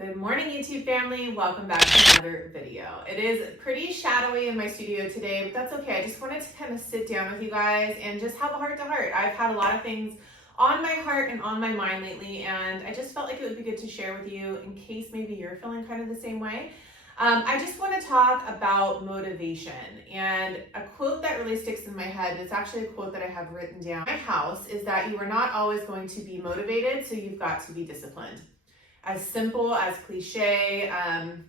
Good morning, YouTube family. Welcome back to another video. It is pretty shadowy in my studio today, but that's okay. I just wanted to kind of sit down with you guys and just have a heart-to-heart. I've had a lot of things on my heart and on my mind lately, and I just felt like it would be good to share with you in case maybe you're feeling kind of the same way. I just want to talk about motivation, and a quote that really sticks in my head, and it's actually a quote that I have written down in my house, is that you are not always going to be motivated, so you've got to be disciplined. As simple, as cliche,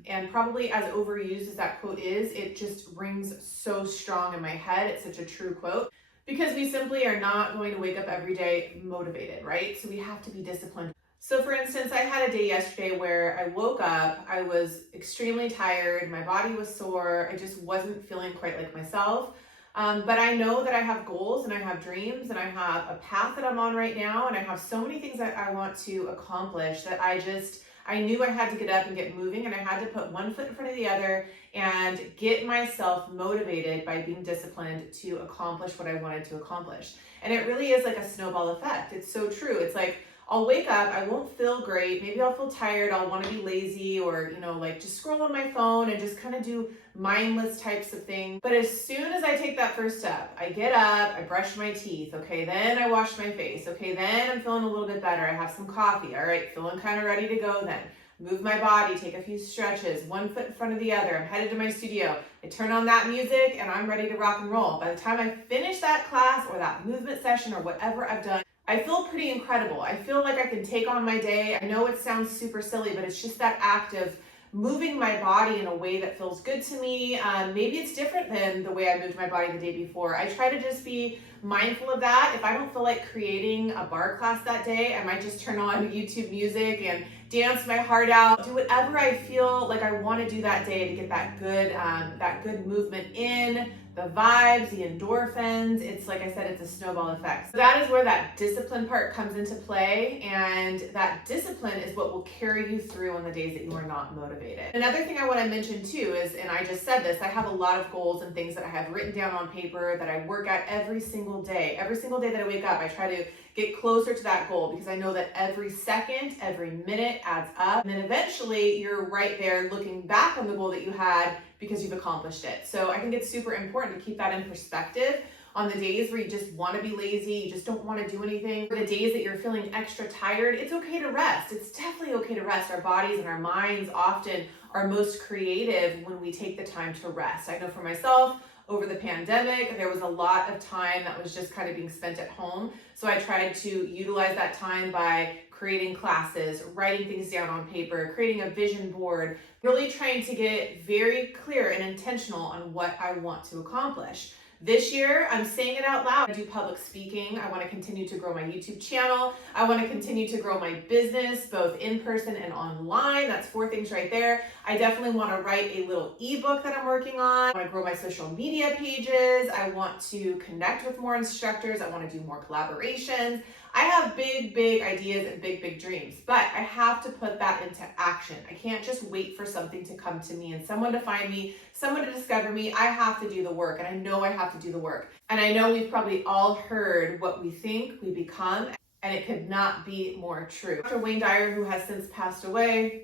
and probably as overused as that quote is, it just rings so strong in my head. It's such a true quote because we simply are not going to wake up every day motivated, right? So we have to be disciplined. So for instance, I had a day yesterday where I woke up, I was extremely tired, my body was sore, I just wasn't feeling quite like myself. But I know that I have goals and I have dreams and I have a path that I'm on right now, and I have so many things that I want to accomplish that I knew I had to get up and get moving, and I had to put one foot in front of the other and get myself motivated by being disciplined to accomplish what I wanted to accomplish. And it really is like a snowball effect. It's so true. It's like I'll wake up, I won't feel great, maybe I'll feel tired, I'll want to be lazy or, like just scroll on my phone and just kind of do mindless types of things. But as soon as I take that first step, I get up, I brush my teeth, okay, then I wash my face, okay, then I'm feeling a little bit better, I have some coffee, all right, feeling kind of ready to go then. Move my body, take a few stretches, one foot in front of the other, I'm headed to my studio, I turn on that music and I'm ready to rock and roll. By the time I finish that class or that movement session or whatever I've done, I feel pretty incredible. I feel like I can take on my day. I know it sounds super silly, but it's just that act of moving my body in a way that feels good to me. Maybe it's different than the way I moved my body the day before. I try to just be mindful of that. If I don't feel like creating a bar class that day, I might just turn on YouTube music and dance my heart out, do whatever I feel like I want to do that day to get that good movement in, the vibes, the endorphins. It's like I said, it's a snowball effect. So that is where that discipline part comes into play, and that discipline is what will carry you through on the days that you are not motivated. Another thing I want to mention too is, and I just said this, I have a lot of goals and things that I have written down on paper that I work at every single day. Every single day that I wake up, I try to get closer to that goal because I know that every second, every minute adds up. And then eventually you're right there looking back on the goal that you had because you've accomplished it. So I think it's super important to keep that in perspective on the days where you just want to be lazy, you just don't want to do anything. For the days that you're feeling extra tired, it's okay to rest. It's definitely okay to rest. Our bodies and our minds often are most creative when we take the time to rest. I know for myself, over the pandemic, there was a lot of time that was just kind of being spent at home. So I tried to utilize that time by creating classes, writing things down on paper, creating a vision board, really trying to get very clear and intentional on what I want to accomplish. This year, I'm saying it out loud. I do public speaking. I want to continue to grow my YouTube channel. I want to continue to grow my business, both in person and online. That's 4 things right there. I definitely want to write a little ebook that I'm working on. I want to grow my social media pages. I want to connect with more instructors. I want to do more collaborations. I have big ideas and big dreams, but I have to put that into action. I can't just wait for something to come to me and someone to find me, someone to discover me. I have to do the work, and I know I have to do the work. And I know we've probably all heard what we think we become, and it could not be more true. Dr. Wayne Dyer, who has since passed away,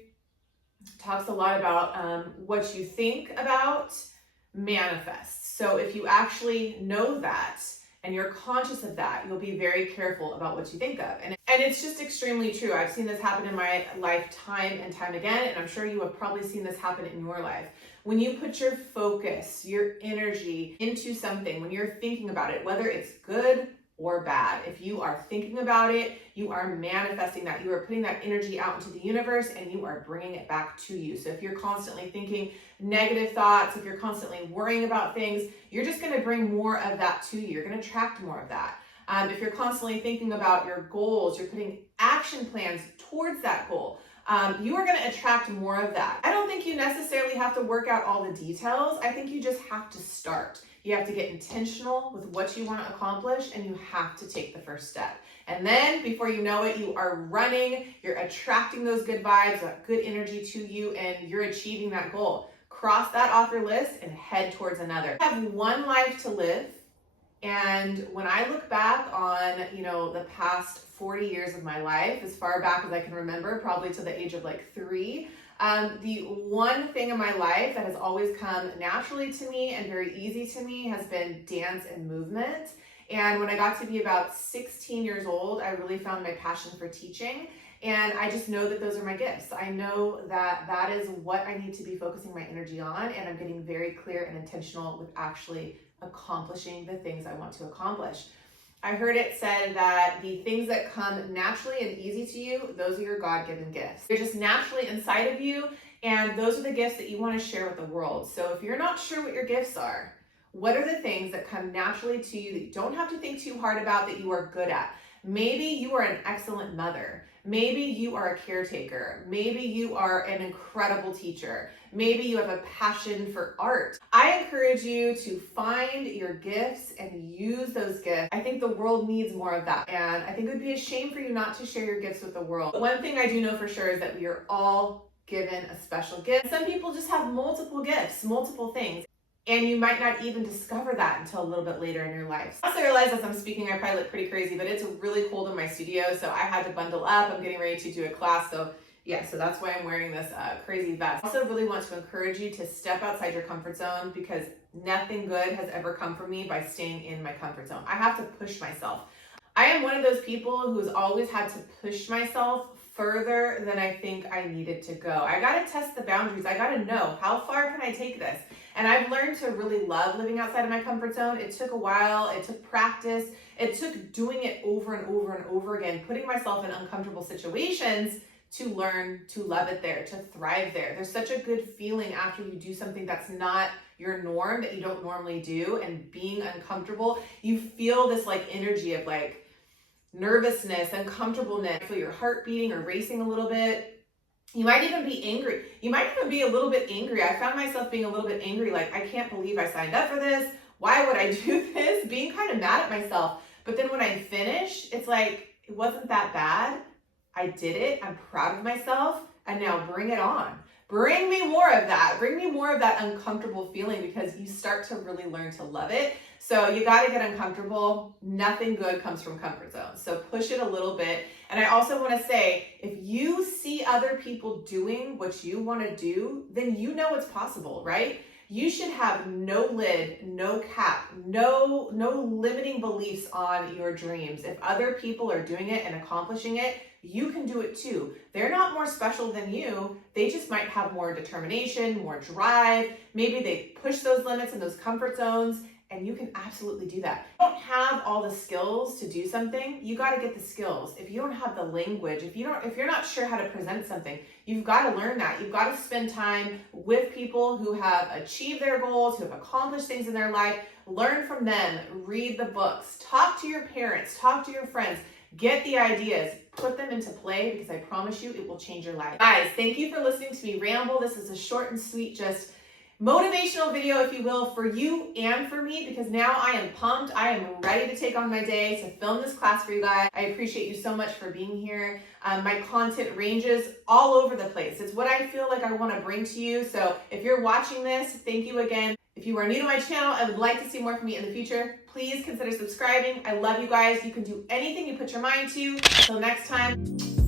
talks a lot about what you think about manifests. So if you actually know that, and you're conscious of that, you'll be very careful about what you think of. And it's just extremely true. I've seen this happen in my life time and time again, and I'm sure you have probably seen this happen in your life. When you put your focus, your energy into something, when you're thinking about it, whether it's good or bad, if you are thinking about it, you are manifesting that. You are putting that energy out into the universe and you are bringing it back to you. So if you're constantly thinking negative thoughts, if you're constantly worrying about things, you're just going to bring more of that to you. You're going to attract more of that. If you're constantly thinking about your goals, you're putting action plans towards that goal, you are going to attract more of that. I don't think you necessarily have to work out all the details. I think you just have to start. You have to get intentional with what you want to accomplish, and you have to take the first step. And then before you know it, you are running, you're attracting those good vibes, that good energy to you, and you're achieving that goal. Cross that off your list and head towards another. You have one life to live. And when I look back on, the past 40 years of my life, as far back as I can remember, probably to the age of like 3. The one thing in my life that has always come naturally to me and very easy to me has been dance and movement. And when I got to be about 16 years old, I really found my passion for teaching. And I just know that those are my gifts. I know that that is what I need to be focusing my energy on. And I'm getting very clear and intentional with actually accomplishing the things I want to accomplish. I heard it said that the things that come naturally and easy to you, those are your God-given gifts. They're just naturally inside of you, and those are the gifts that you want to share with the world. So if you're not sure what your gifts are, what are the things that come naturally to you that you don't have to think too hard about, that you are good at? Maybe you are an excellent mother. Maybe you are a caretaker. Maybe you are an incredible teacher. Maybe you have a passion for art. I encourage you to find your gifts and use those gifts. I think the world needs more of that. And I think it would be a shame for you not to share your gifts with the world. But one thing I do know for sure is that we are all given a special gift. Some people just have multiple gifts, multiple things. And you might not even discover that until a little bit later in your life. I also realize as I'm speaking, I probably look pretty crazy, but it's really cold in my studio, so I had to bundle up. I'm getting ready to do a class, so that's why I'm wearing this crazy vest. I also really want to encourage you to step outside your comfort zone, because nothing good has ever come from me by staying in my comfort zone. I have to push myself. I am one of those people who's always had to push myself further than I think I needed to go. I gotta test the boundaries. I gotta know, how far can I take this? And I've learned to really love living outside of my comfort zone. It took a while, it took practice, it took doing it over and over and over again, putting myself in uncomfortable situations to learn to love it there, to thrive there. There's such a good feeling after you do something that's not your norm, that you don't normally do, and being uncomfortable, you feel this like energy of like nervousness, uncomfortableness, feel your heart beating or racing a little bit. You might even be angry. You might even be a little bit angry. I found myself being a little bit angry, like, I can't believe I signed up for this. Why would I do this? Being kind of mad at myself. But then when I finish, it's like, it wasn't that bad. I did it. I'm proud of myself. And now bring it on. Bring me more of that. Bring me more of that uncomfortable feeling, because you start to really learn to love it. So you got to get uncomfortable. Nothing good comes from comfort zones. So push it a little bit. And I also want to say, if you see other people doing what you want to do, then you know it's possible, right? You should have no lid, no cap, no limiting beliefs on your dreams. If other people are doing it and accomplishing it, you can do it too. They're not more special than you. They just might have more determination, more drive. Maybe they push those limits and those comfort zones, and you can absolutely do that. If you don't have all the skills to do something, you got to get the skills. If you don't have the language, if you're not sure how to present something, you've got to learn that. You've got to spend time with people who have achieved their goals, who have accomplished things in their life. Learn from them, read the books, talk to your parents, talk to your friends, get the ideas, put them into play, because I promise you it will change your life. Guys, thank you for listening to me ramble. This is a short and sweet, just motivational video, if you will, for you and for me, because now I am pumped. I am ready to take on my day to film this class for you guys. I appreciate you so much for being here. My content ranges all over the place. It's what I feel like I want to bring to you. So if you're watching this, thank you again. If you are new to my channel and would like to see more from me in the future, please consider subscribing. I love you guys. You can do anything you put your mind to. Until next time.